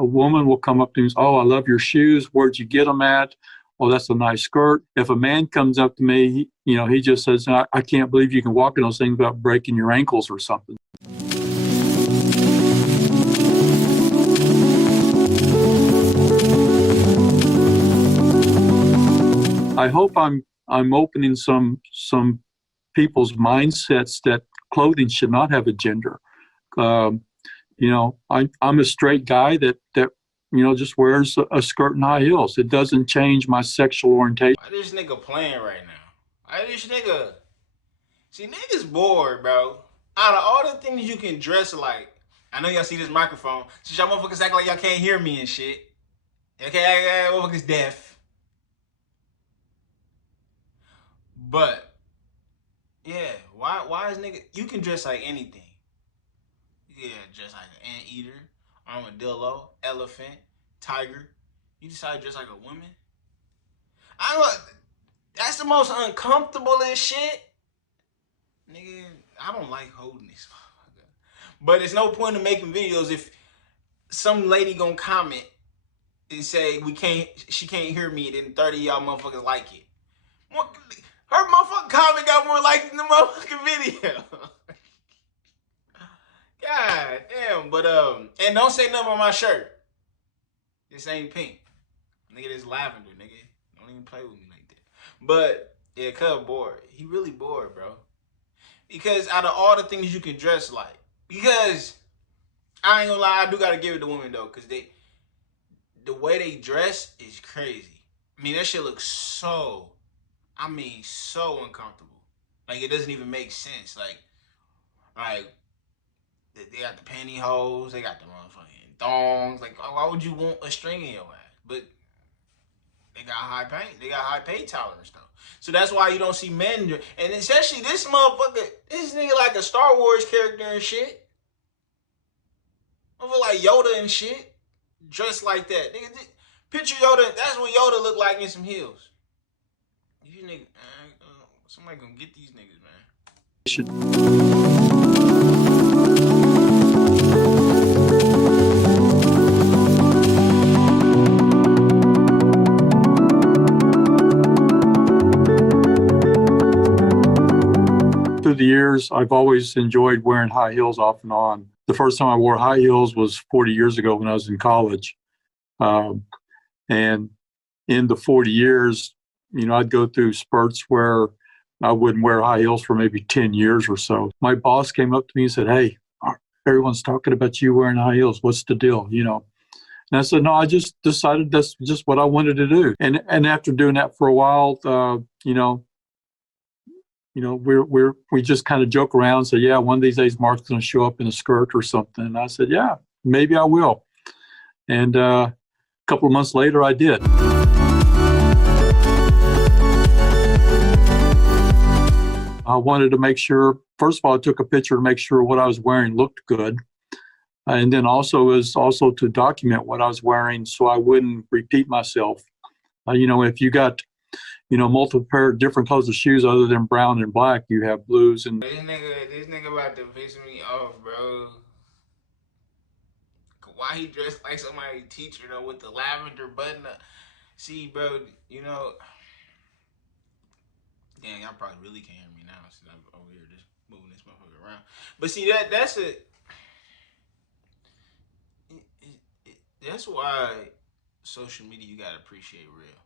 A woman will come up to me and say, "Oh, I love your shoes. Where'd you get them at? Oh, that's a nice skirt." If a man comes up to me, he just says, I can't believe you can walk in those things without breaking your ankles or something." I hope I'm opening some people's mindsets that clothing should not have a gender. Um, I'm a straight guy that just wears a skirt and high heels. It doesn't change my sexual orientation. Why this nigga playing right now? Why this nigga? See, niggas bored, bro. Out of all the things you can dress like, I know y'all see this microphone. Since y'all motherfuckers act like y'all can't hear me and shit. Okay, motherfuckers deaf. But yeah, why is nigga? You can dress like anything. Yeah, dress like an anteater, armadillo, elephant, tiger. You decide to dress like a woman. That's the most uncomfortable shit. Nigga, I don't like holding this motherfucker. But it's no point in making videos if some lady gonna comment and say she can't hear me, and then 30 of y'all motherfuckers like it. Her motherfucking comment got more likes than the motherfucking video. God damn, but and don't say nothing on my shirt. This ain't pink. Nigga, this lavender, nigga. Don't even play with me like that. But yeah, cuz bored. He really bored, bro. Because out of all the things you can dress like, because I ain't gonna lie, I do gotta give it to women though, because the way they dress is crazy. I mean, that shit looks so uncomfortable. Like, it doesn't even make sense. Like they got the pantyhose, they got the motherfucking thongs. Like, why would you want a string in your ass? But they got high pay tolerance though. So that's why you don't see men, and especially this motherfucker, this nigga like a Star Wars character and shit. Over like Yoda and shit, dressed like that. Nigga, picture Yoda. That's what Yoda look like in some heels. These niggas, somebody gonna get these niggas, man. Through the years, I've always enjoyed wearing high heels off and on. The first time I wore high heels was 40 years ago when I was in college. And in the 40 years, I'd go through spurts where I wouldn't wear high heels for maybe 10 years or so. My boss came up to me and said, "Hey, everyone's talking about you wearing high heels. What's the deal?" And I said, "No, I just decided that's just what I wanted to do." And after doing that for a while, we just kind of joke around and say, "Yeah, one of these days Mark's going to show up in a skirt or something." And I said, "Yeah, maybe I will." And a couple of months later, I did. I wanted to make sure, first of all, I took a picture to make sure what I was wearing looked good. And then also to document what I was wearing so I wouldn't repeat myself. If you got multiple pair of different colors of shoes other than brown and black, you have blues and... This nigga about to piss me off, bro. Why he dressed like somebody teacher though with the lavender button up? See, bro, damn, y'all probably really can't hear me now since I'm over here just moving this motherfucker around. But see, that's why social media, you gotta appreciate real.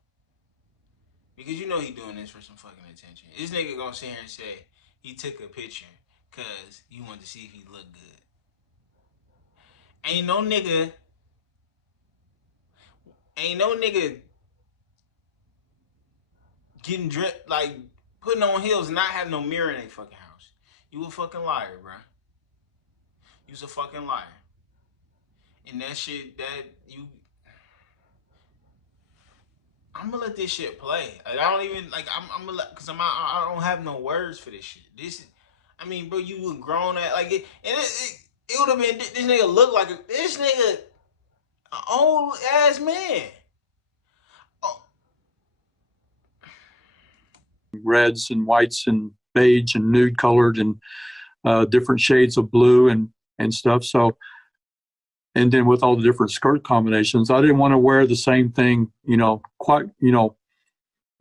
Because he doing this for some fucking attention. This nigga gonna sit here and say he took a picture because he wanted to see if he looked good. Ain't no nigga getting dressed, like putting on heels and not have no mirror in their fucking house. You a fucking liar, bro. You's a fucking liar. And that shit I'm gonna let this shit play. Like, I don't even I'm gonna let, cause I don't have no words for this shit. Bro, you were grown at it would have been, this nigga look like this nigga an old ass man. Oh. Reds and whites and beige and nude colored and different shades of blue and stuff. So, And then with all the different skirt combinations, I didn't want to wear the same thing,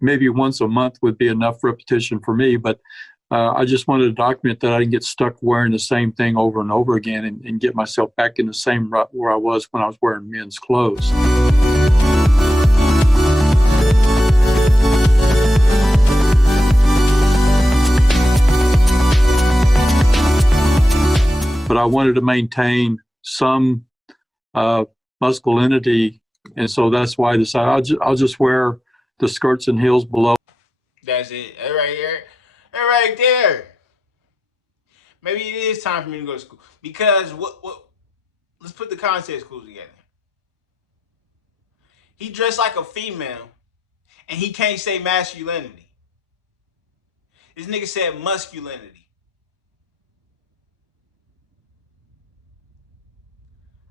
maybe once a month would be enough repetition for me. But I just wanted to document that I didn't get stuck wearing the same thing over and over again and get myself back in the same rut where I was when I was wearing men's clothes. But I wanted to maintain some masculinity, and so that's why I decided I'll just wear the skirts and heels below. That's it. That right here. That right there. Maybe it is time for me to go to school. Because what let's put the context clues together. He dressed like a female and he can't say masculinity. This nigga said masculinity.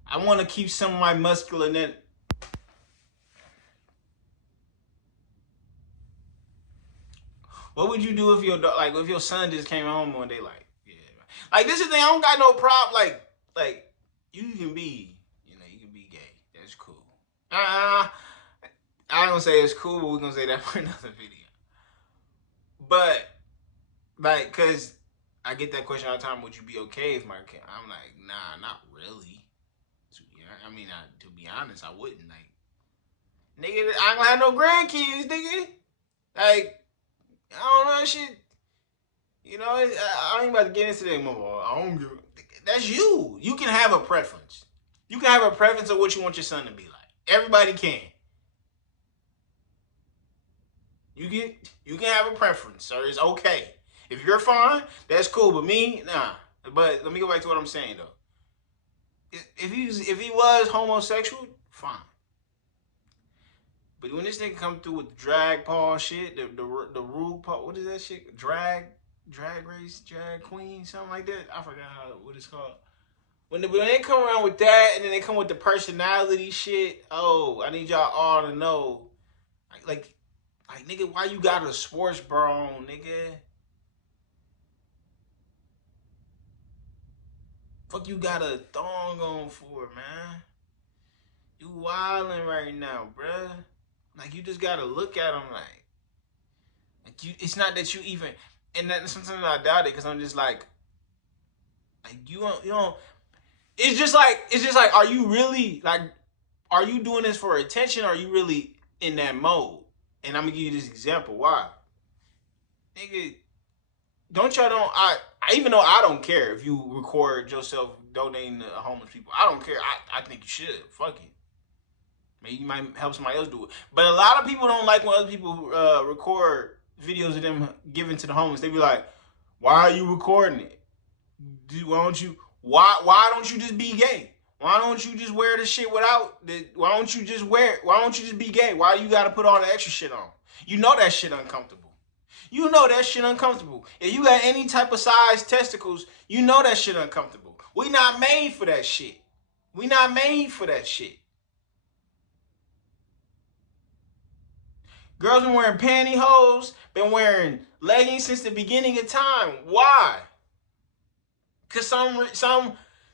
I want to keep some of my masculinity. What would you do if if your son just came home one day this is the thing, I don't got no problem like you can be gay. That's cool. I don't say it's cool, but we're gonna say that for another video. But cause I get that question all the time, would you be okay if my kid? I'm like, nah, not really. To be honest, I wouldn't. Nigga, I ain't gonna have no grandkids, nigga. I don't know that shit. I ain't about to get into that more. I don't give. That's you. You can have a preference. You can have a preference of what you want your son to be like. Everybody can. You can have a preference, sir. It's okay. If you're fine, that's cool. But me, nah. But let me go back to what I'm saying though. If he was homosexual, fine. But when this nigga come through with drag paw shit, the rule paw, what is that shit? Drag race, drag queen, something like that. I forgot what it's called. When they come around with that, and then they come with the personality shit. Oh, I need y'all all to know, like nigga, why you got a sports bra on, nigga? Fuck you got a thong on for, man? You wildin' right now, bruh. You just gotta look at them it's not that you even, and that sometimes I doubt it because I'm just you don't. It's just like, are you really are you doing this for attention? Or are you really in that mode? And I'm gonna give you this example. Why, nigga? I even though I don't care if you record yourself donating to homeless people. I don't care. I think you should. Fuck it. Maybe you might help somebody else do it. But a lot of people don't like when other people record videos of them giving to the homeless. They be like, why are you recording it? Why don't you just be gay? Why don't you just wear the shit why don't you just be gay? Why you gotta put all the extra shit on? You know that shit uncomfortable. You know that shit uncomfortable. If you got any type of size testicles, you know that shit uncomfortable. We not made for that shit. We not made for that shit. Girls been wearing pantyhose, been wearing leggings since the beginning of time. Why? Cause some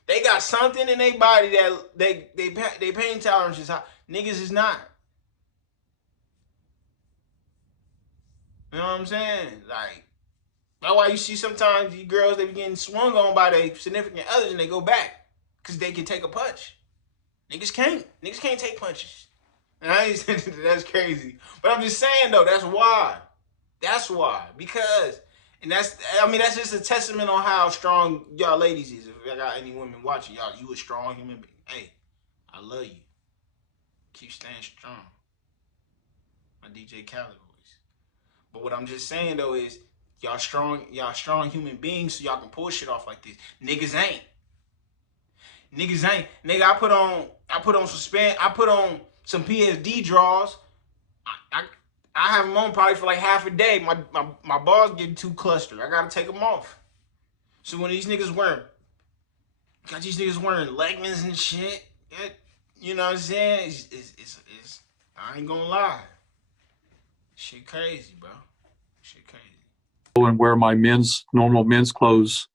they got something in their body that they pain tolerance is high. Niggas is not. You know what I'm saying? That's why you see sometimes these girls, they be getting swung on by their significant others and they go back. Cause they can take a punch. Niggas can't. Niggas can't take punches. And I ain't saying that's crazy. But I'm just saying though, that's why. That's why. Because, and that's just a testament on how strong y'all ladies is. If I got any women watching, y'all, you a strong human being. Hey, I love you. Keep staying strong. My DJ Khaled voice. But what I'm just saying though is, y'all strong human beings, so y'all can pull shit off like this. Niggas ain't. Nigga, I put on some PSD draws. I have them on probably for like half a day. My balls getting too clustered. I gotta take them off. So when these niggas wearing leggings and shit, you know what I'm saying? It's I ain't gonna lie. Shit crazy, bro. Shit crazy. And wear my normal men's clothes,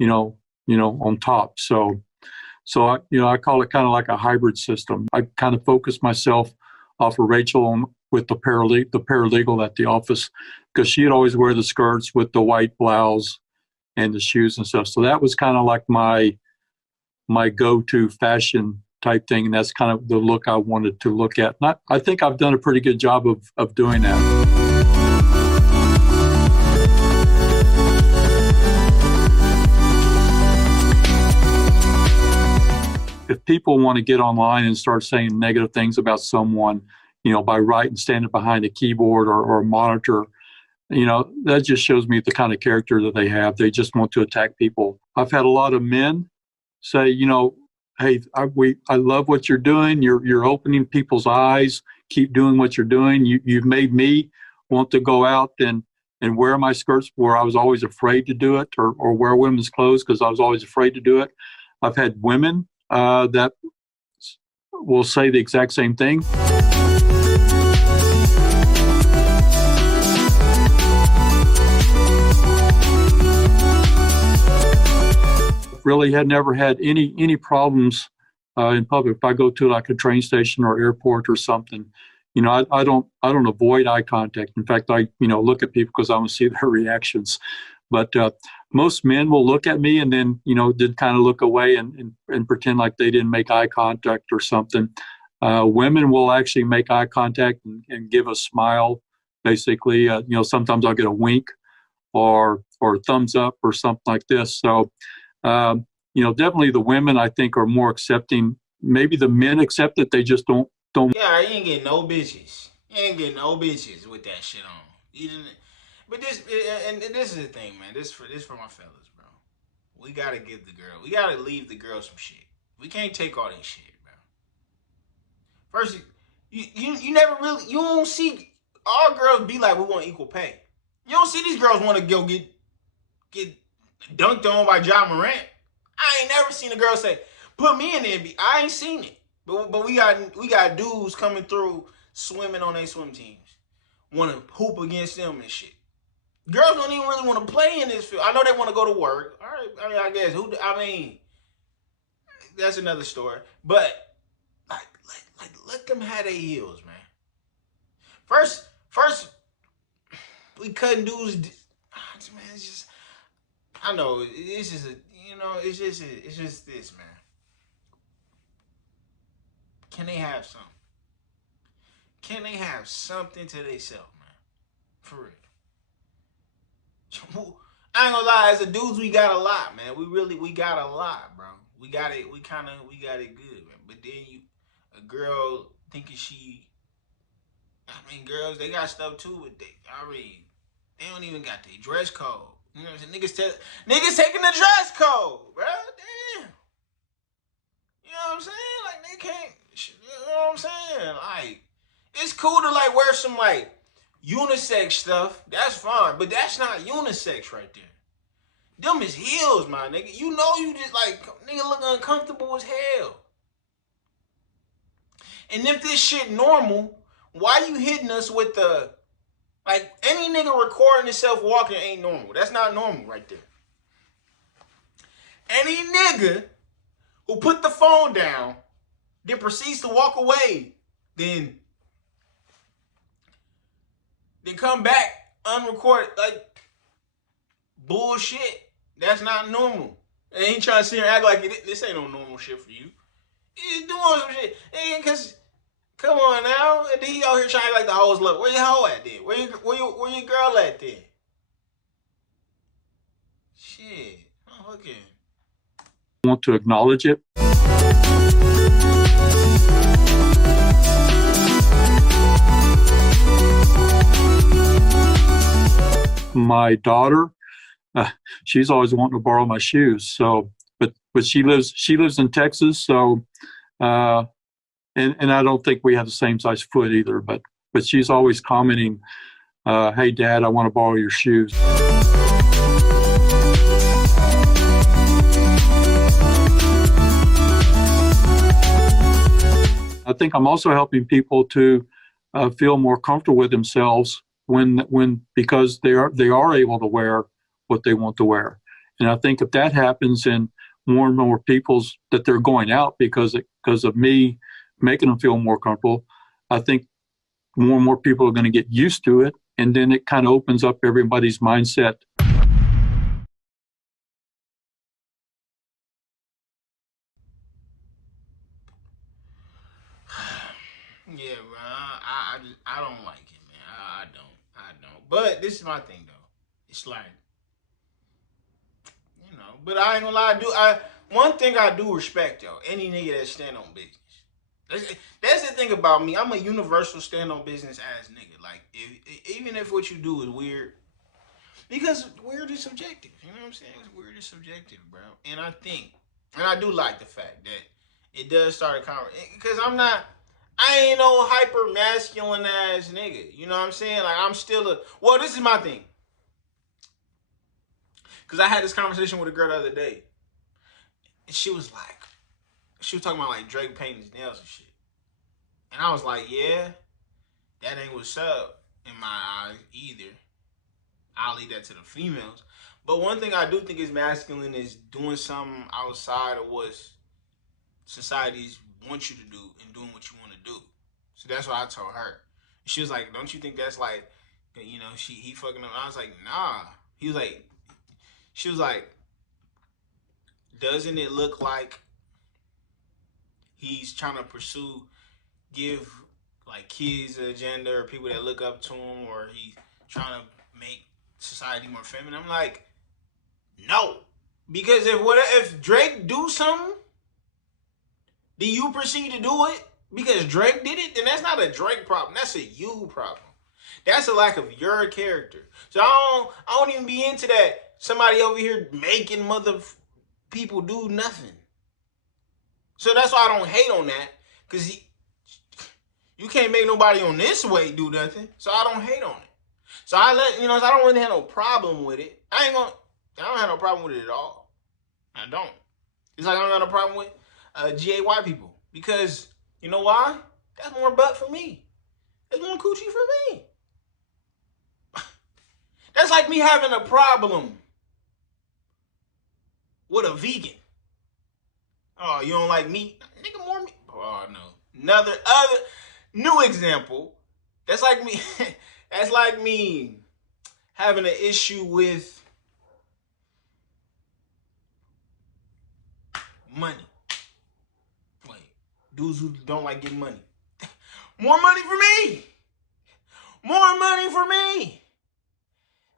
on top. So So I call it kind of like a hybrid system. I kind of focus myself off of Rachel with the paralegal at the office, because she'd always wear the skirts with the white blouse and the shoes and stuff. So that was kind of like my go-to fashion type thing, and that's kind of the look I wanted to look at. And I think I've done a pretty good job of doing that. If people want to get online and start saying negative things about someone, by writing, standing behind a keyboard or a monitor, that just shows me the kind of character that they have. They just want to attack people. I've had a lot of men say, hey, I love what you're doing. You're opening people's eyes. Keep doing what you're doing. You've made me want to go out and wear my skirts where I was always afraid to do it, or wear women's clothes because I was always afraid to do it. I've had women that will say the exact same thing. Really had never had any problems in public. If I go to like a train station or airport or something, I don't avoid eye contact. In fact, I look at people because I want to see their reactions. But most men will look at me and then did kind of look away and pretend like they didn't make eye contact or something. Women will actually make eye contact and give a smile. Basically, sometimes I'll get a wink or a thumbs up or something like this. So. Definitely the women, I think, are more accepting. Maybe the men accept it, they just don't. Yeah, you ain't getting no bitches. You ain't getting no bitches with that shit on. But this is the thing, man. This for my fellas, bro. We gotta give the girl. We gotta leave the girl some shit. We can't take all this shit, bro. First, you never really, you don't see all girls be like, we want equal pay. You don't see these girls want to go get dunked on by Ja Morant. I ain't never seen a girl say, put me in there. I ain't seen it. But we got dudes coming through swimming on their swim teams. Want to hoop against them and shit. Girls don't even really want to play in this field. I know they want to go to work. All right, I guess. That's another story. But let them have their heels, man. First, we cutting dudes. Man, it's just. I know it's just it's just this, man. Can they have something? Can they have something to themselves, man? For real. I ain't gonna lie, as the dudes, we got a lot, man. We got a lot, bro. We got it good, man. But then a girl thinking girls, they got stuff too, but they don't even got their dress code. You know what I'm saying? Niggas taking the dress code, bro. Damn. You know what I'm saying? Like, they can't, you know what I'm saying? Like, it's cool to, like, wear some, like, unisex stuff. That's fine. But that's not unisex right there. Them is heels, my nigga. You know you just, like, nigga look uncomfortable as hell. And if this shit normal, why you hitting us with the... Like, any nigga recording himself walking ain't normal. That's not normal right there. Any nigga who put the phone down, then proceeds to walk away, then come back unrecorded, like, bullshit. That's not normal. And he trying to sit here and act like this ain't no normal shit for you. He's doing some shit. Because... Come on now. And then he out here trying to like the hoes love. Where your hoe at then? Where your girl at then? Shit. I'm looking. I want to acknowledge it. My daughter, she's always wanting to borrow my shoes. So, but she lives in Texas. So, And I don't think we have the same size foot either, but she's always commenting, hey, Dad, I want to borrow your shoes. I think I'm also helping people to feel more comfortable with themselves because they are able to wear what they want to wear. And I think if that happens, and more and more people's that they're going out because of me making them feel more comfortable. I think more and more people are going to get used to it, and then it kind of opens up everybody's mindset. Yeah, bro. I don't like it, man. I don't. But this is my thing though. It's like, but I ain't gonna lie. One thing I do respect, yo. Any nigga that stand on business. That's the thing about me. I'm a universal stand on business ass nigga. Like, even if what you do is weird, because weird is subjective. You know what I'm saying? Weird is subjective, bro. And I do like the fact that it does start a conversation, because I ain't no hyper masculine ass nigga. You know what I'm saying? Like, I'm still this is my thing. Because I had this conversation with a girl the other day. And she was talking about like Drake painting his nails and shit. And I was like, yeah, that ain't what's up in my eyes either. I'll leave that to the females. But one thing I do think is masculine is doing something outside of what societies want you to do and doing what you want to do. So that's what I told her. She was like, don't you think that's like, he fucking up? I was like, nah. She was like, doesn't it look like he's trying to give like kids an agenda or people that look up to him, or he's trying to make society more feminine? I'm like, no. Because if Drake do something, do you proceed to do it because Drake did it? Then that's not a Drake problem. That's a you problem. That's a lack of your character. So I don't even be into that. Somebody over here making people do nothing. So that's why I don't hate on that, because you can't make nobody on this way do nothing. So I don't hate on it. So I don't really have no problem with it. I don't have no problem with it at all. I don't. It's like I don't have no problem with GAY people, because you know why? That's more butt for me. That's more coochie for me. That's like me having a problem with a vegan. Oh, you don't like meat? Nigga, more meat. Oh, no. Other new example. That's like me. That's like me having an issue with money. Wait, dudes who don't like getting money. More money for me. More money for me.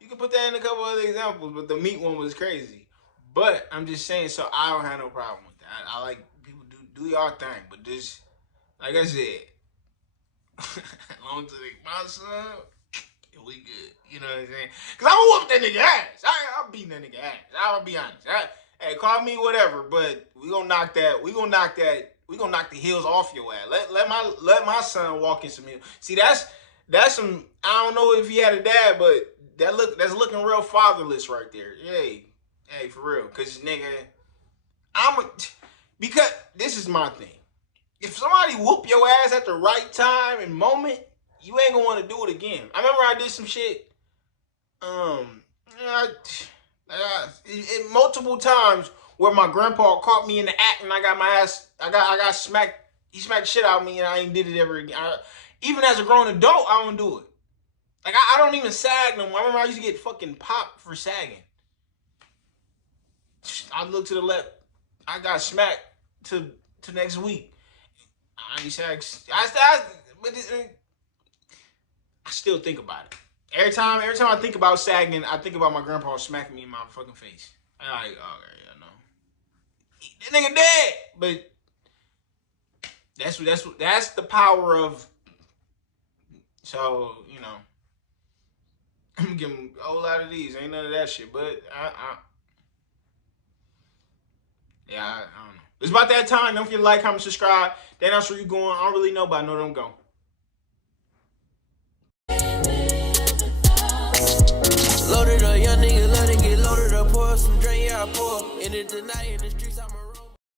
You can put that in a couple other examples, but the meat one was crazy. But I'm just saying, so I don't have no problem with that. I like people do y'all thing, but just like I said, long to my son, we good. You know what I'm saying? Cause I'm gonna whoop that nigga ass. I'm beating that nigga ass. I'll be honest. Hey, call me whatever, but we gonna knock the heels off your ass. Let my son walk in some heels. See, that's some. I don't know if he had a dad, but that's looking real fatherless right there. Hey, for real. Cause nigga, because this is my thing. If somebody whoop your ass at the right time and moment, you ain't gonna want to do it again. I remember I did some shit. Multiple times where my grandpa caught me in the act and I got smacked. He smacked shit out of me and I ain't did it ever again. Even as a grown adult, I don't do it. Like, I don't even sag no more. I remember I used to get fucking popped for sagging. I look to the left. I got smacked to next week. I ain't sag. But I still think about it. Every time I think about sagging, I think about my grandpa smacking me in my fucking face. I'm like, oh, yeah, no. That nigga dead. But that's the power of. So, I'm gonna give him a whole lot of these. Ain't none of that shit. But I don't know. It's about that time. Don't forget to like, comment, subscribe. Then that's where you going. I don't really know, but I know them go. Loaded up, young nigga, let it get loaded up. Pour some drink, yeah, I pour. In it tonight in the streets, I'm